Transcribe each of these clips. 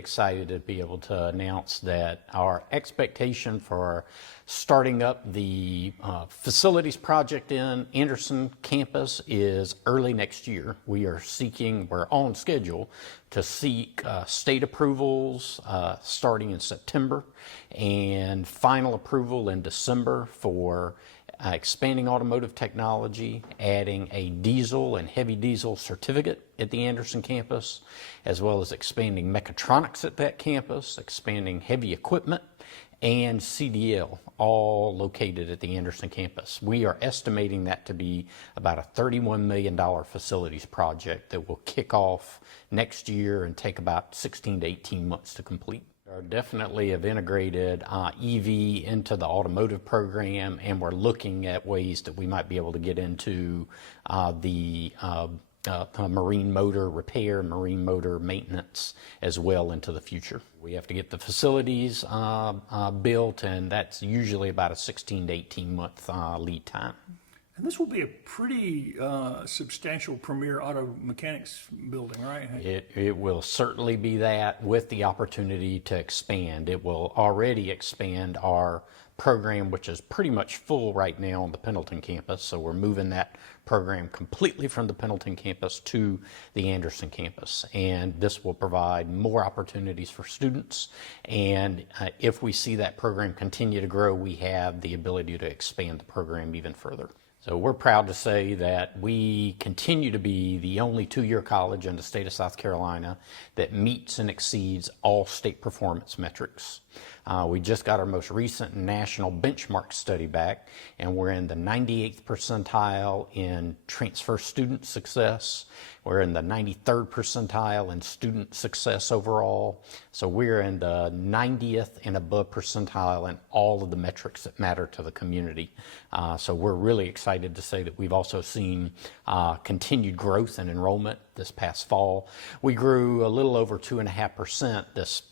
excited to be able to announce that our expectation for starting up the facilities project in Anderson campus is early next year. We're on schedule to seek state approvals starting in September and final approval in December for expanding automotive technology, adding a diesel and heavy diesel certificate at the Anderson campus, as well as expanding mechatronics at that campus, expanding heavy equipment, and CDL, all located at the Anderson campus. We are estimating that to be about a $31 million facilities project that will kick off next year and take about 16 to 18 months to complete. Definitely have integrated EV into the automotive program, and we're looking at ways that we might be able to get into the marine motor repair, marine motor maintenance as well into the future. We have to get the facilities built, and that's usually about a 16 to 18 month lead time. And this will be a pretty substantial premier auto mechanics building, right? It will certainly be that, with the opportunity to expand. It will already expand our program, which is pretty much full right now on the Pendleton campus. So we're moving that program completely from the Pendleton campus to the Anderson campus. And this will provide more opportunities for students. And if we see that program continue to grow, we have the ability to expand the program even further. So we're proud to say that we continue to be the only two-year college in the state of South Carolina that meets and exceeds all state performance metrics. We just got our most recent national benchmark study back, and we're in the 98th percentile in transfer student success. We're in the 93rd percentile in student success overall. So we're in the 90th and above percentile in all of the metrics that matter to the community. So we're really excited to say that we've also seen continued growth in enrollment this past fall. We grew a little over 2.5% this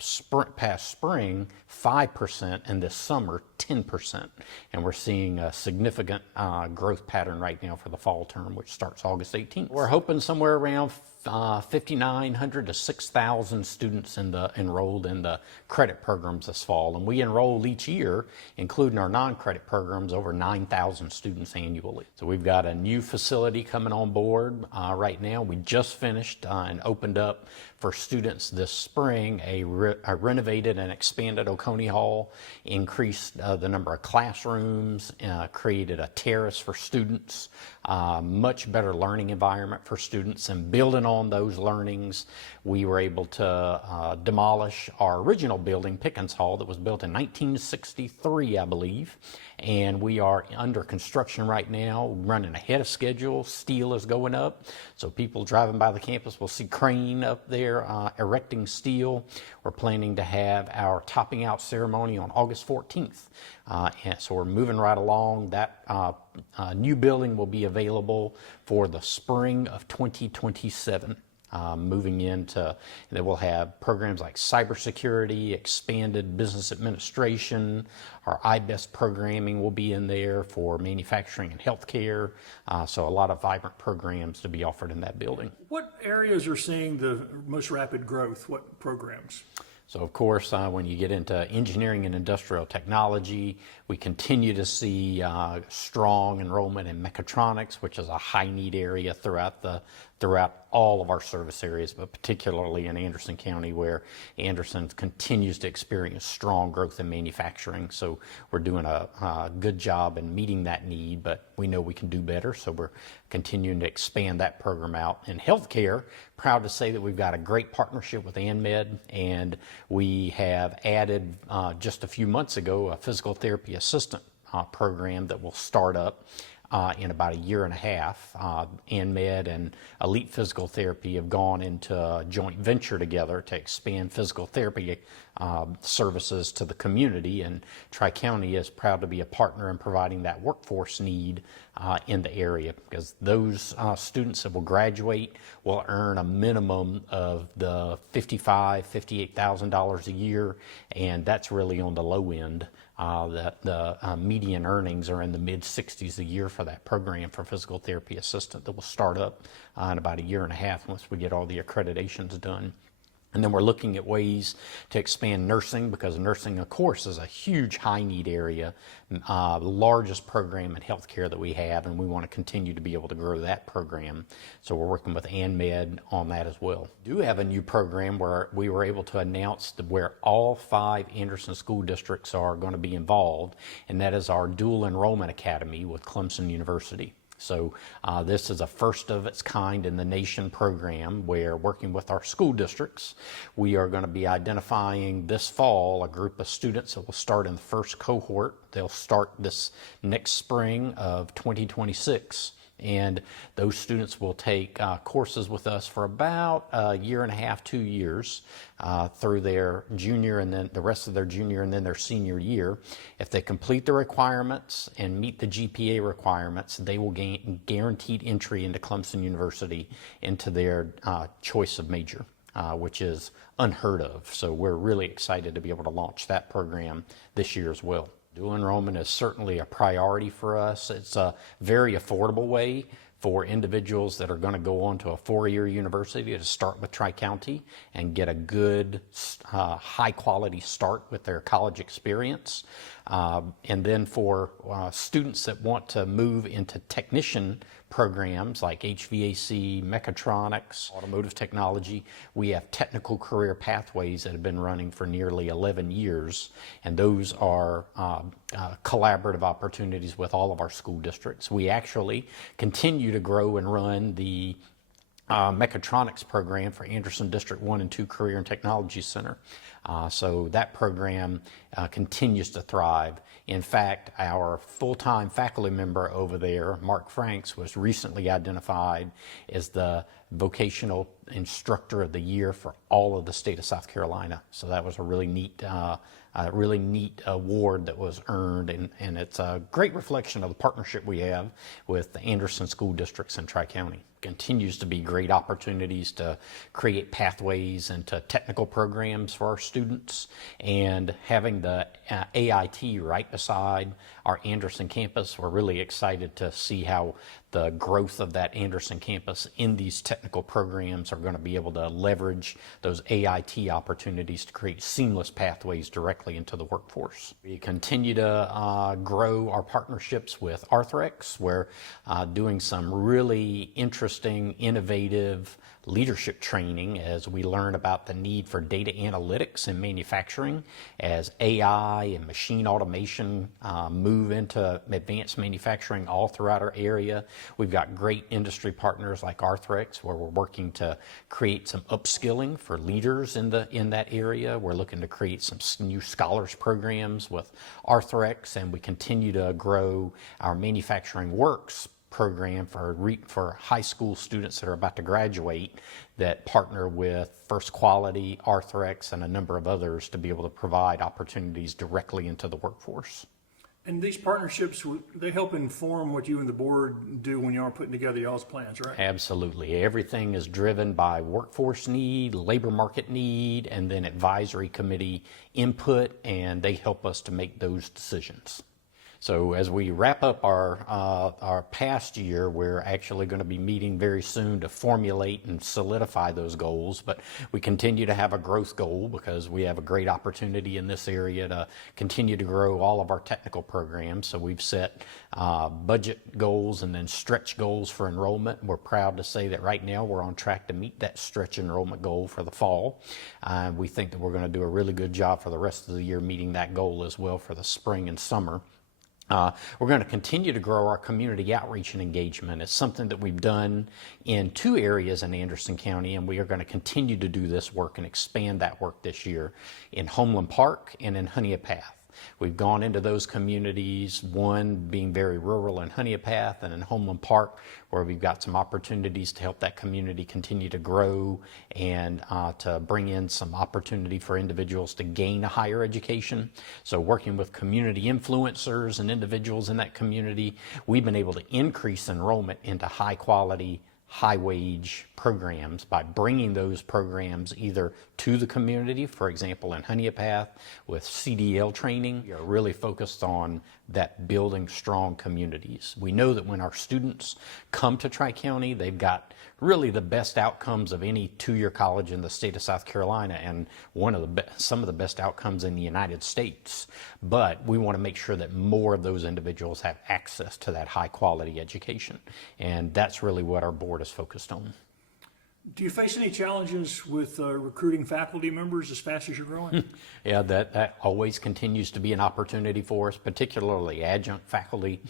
past spring, 5%, and this summer 10%. And we're seeing a significant growth pattern right now for the fall term, which starts August 18th. We're hoping somewhere around 5,900 to 6,000 students enrolled in the credit programs this fall. And we enroll each year, including our non-credit programs, over 9,000 students annually. So we've got a new facility coming on board right now. We just finished and opened up for students this spring a renovated and expanded Oconee Hall, increased the number of classrooms, created a terrace for students, much better learning environment for students. And building on those learnings, we were able to demolish our original building, Pickens Hall, that was built in 1963, I believe. And we are under construction right now, running ahead of schedule. Steel is going up, so people driving by the campus will see crane up there erecting steel. We're planning to have our topping out ceremony on August 14th. And so we're moving right along. That new building will be available for the spring of 2027. Moving into, that will have programs like cybersecurity, expanded business administration. Our IBEST programming will be in there for manufacturing and healthcare. So a lot of vibrant programs to be offered in that building. What areas are seeing the most rapid growth? What programs? So of course, when you get into engineering and industrial technology, we continue to see strong enrollment in mechatronics, which is a high need area throughout all of our service areas, but particularly in Anderson County, where Anderson continues to experience strong growth in manufacturing. So we're doing a good job in meeting that need, but we know we can do better. So we're continuing to expand that program out. In healthcare, proud to say that we've got a great partnership with ANMed, and we have added just a few months ago a physical therapy assistant program that will start up in about a year and a half. ANMed and Elite Physical Therapy have gone into a joint venture together to expand physical therapy services to the community, and Tri-County is proud to be a partner in providing that workforce need in the area, because those students that will graduate will earn a minimum of the $55,000, $58,000 a year, and that's really on the low end. The median earnings are in the mid-60s a year for that program for physical therapy assistant that will start up in about a year and a half once we get all the accreditations done. And then we're looking at ways to expand nursing, because nursing, of course, is a huge high-need area, the largest program in healthcare that we have, and we want to continue to be able to grow that program. So we're working with ANMED on that as well. We do have a new program where we were able to announce where all 5 Anderson school districts are going to be involved, and that is our dual enrollment academy with Clemson University. So this is a first of its kind in the nation program where, working with our school districts, we are going to be identifying this fall a group of students that will start in the first cohort. They'll start this next spring of 2026. And those students will take courses with us for about a year and a half, 2 years, through their junior and then the rest of their junior and then their senior year. If they complete the requirements and meet the GPA requirements, they will gain guaranteed entry into Clemson University into their choice of major, which is unheard of. So we're really excited to be able to launch that program this year as well. Dual enrollment is certainly a priority for us. It's a very affordable way for individuals that are going to go on to a 4-year university to start with Tri-County and get a good, high-quality start with their college experience. And then for students that want to move into technician programs like HVAC, mechatronics, automotive technology, we have technical career pathways that have been running for nearly 11 years, and those are collaborative opportunities with all of our school districts. We actually continue to grow and run the mechatronics program for Anderson District 1 and 2 Career and Technology Center. So that program continues to thrive. In fact, our full-time faculty member over there, Mark Franks, was recently identified as the Vocational Instructor of the Year for all of the state of South Carolina. So that was a really neat award that was earned, and it's a great reflection of the partnership we have with the Anderson school districts in Tri-County. Continues to be great opportunities to create pathways into technical programs for our students, and having the AIT right beside our Anderson campus, we're really excited to see how the growth of that Anderson campus in these technical programs are going to be able to leverage those AIT opportunities to create seamless pathways directly into the workforce. We continue to grow our partnerships with Arthrex. We're doing some really interesting, innovative leadership training as we learn about the need for data analytics in manufacturing as AI and machine automation move into advanced manufacturing all throughout our area. We've got great industry partners like Arthrex, where we're working to create some upskilling for leaders in that area. We're looking to create some new scholars programs with Arthrex, and we continue to grow our Manufacturing Works program for high school students that are about to graduate, that partner with First Quality, Arthrex, and a number of others to be able to provide opportunities directly into the workforce. And these partnerships, they help inform what you and the board do when you are putting together y'all's plans, right? Absolutely. Everything is driven by workforce need, labor market need, and then advisory committee input, and they help us to make those decisions. So as we wrap up our past year, we're actually going to be meeting very soon to formulate and solidify those goals. But we continue to have a growth goal because we have a great opportunity in this area to continue to grow all of our technical programs. So we've set budget goals and then stretch goals for enrollment. We're proud to say that right now we're on track to meet that stretch enrollment goal for the fall. We think that we're going to do a really good job for the rest of the year meeting that goal as well for the spring and summer. We're going to continue to grow our community outreach and engagement. It's something that we've done in 2 areas in Anderson County, and we are going to continue to do this work and expand that work this year in Homeland Park and in Honeypath. We've gone into those communities, one being very rural in Honeypath, and in Homeland Park, where we've got some opportunities to help that community continue to grow and to bring in some opportunity for individuals to gain a higher education. So working with community influencers and individuals in that community, we've been able to increase enrollment into high quality, high wage programs by bringing those programs either to the community, for example in Honeypath with CDL training. We are really focused on that building strong communities. We know that when our students come to Tri-County, they've got really the best outcomes of any two-year college in the state of South Carolina, and some of the best outcomes in the United States. But we want to make sure that more of those individuals have access to that high-quality education, and that's really what our board is focused on. Do you face any challenges with recruiting faculty members as fast as you're growing? Yeah, that always continues to be an opportunity for us, particularly adjunct faculty,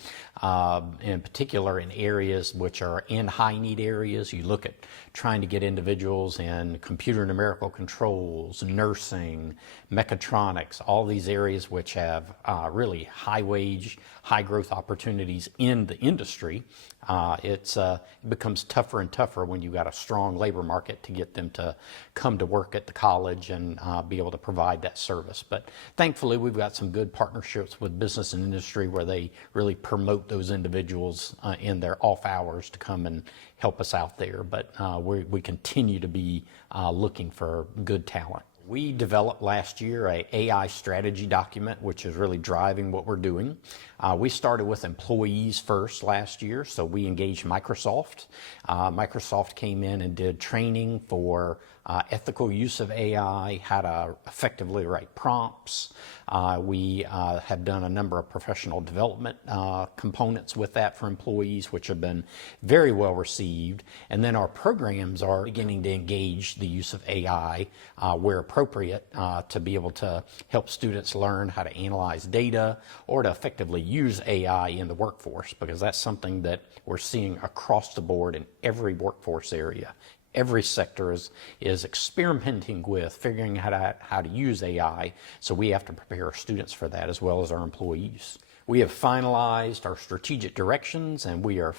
in particular in areas which are in high need areas. You look at trying to get individuals in computer numerical controls, nursing, mechatronics, all these areas which have really high wage, high growth opportunities in the industry. It becomes tougher and tougher when you've got a strong labor market to get them to come to work at the college and be able to provide that service. But thankfully, we've got some good partnerships with business and industry where they really promote those individuals in their off hours to come and help us out there. But we continue to be looking for good talent. We developed last year an AI strategy document, which is really driving what we're doing. We started with employees first last year, so we engaged Microsoft. Microsoft came in and did training for ethical use of AI, how to effectively write prompts. We have done a number of professional development components with that for employees, which have been very well received. And then our programs are beginning to engage the use of AI where appropriate to be able to help students learn how to analyze data or to effectively use AI in the workforce, because that's something that we're seeing across the board in every workforce area. Every sector is experimenting with figuring out how to use AI, so we have to prepare our students for that as well as our employees. We have finalized our strategic directions, and we are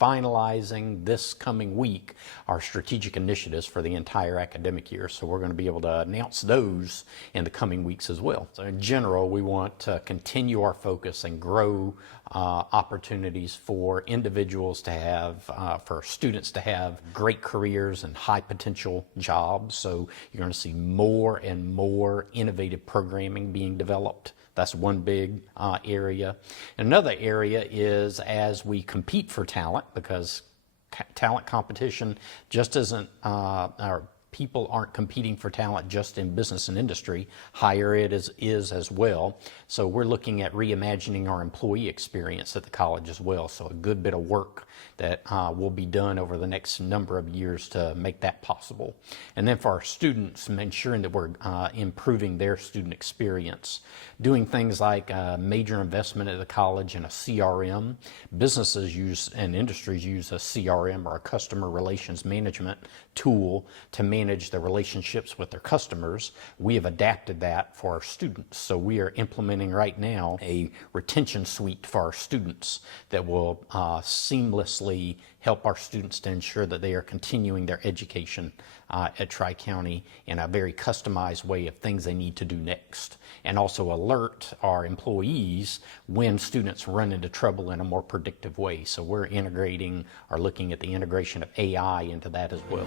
finalizing this coming week our strategic initiatives for the entire academic year. So we're going to be able to announce those in the coming weeks as well. So in general, we want to continue our focus and grow opportunities for individuals to have, for students to have great careers and high potential jobs. So you're going to see more and more innovative programming being developed. That's one big area. Another area is as we compete for talent, because talent competition just isn't, our people aren't competing for talent just in business and industry. Higher ed is as well. So we're looking at reimagining our employee experience at the college as well. So a good bit of work that will be done over the next number of years to make that possible. And then for our students, ensuring that we're improving their student experience. Doing things like major investment at the college in a CRM. Businesses use and industries use a CRM, or a customer relations management tool, to manage the relationships with their customers. We have adapted that for our students. So we are implementing right now a retention suite for our students that will seamlessly help our students to ensure that they are continuing their education at Tri-County in a very customized way of things they need to do next, and also alert our employees when students run into trouble in a more predictive way. So we're integrating or looking at the integration of AI into that as well.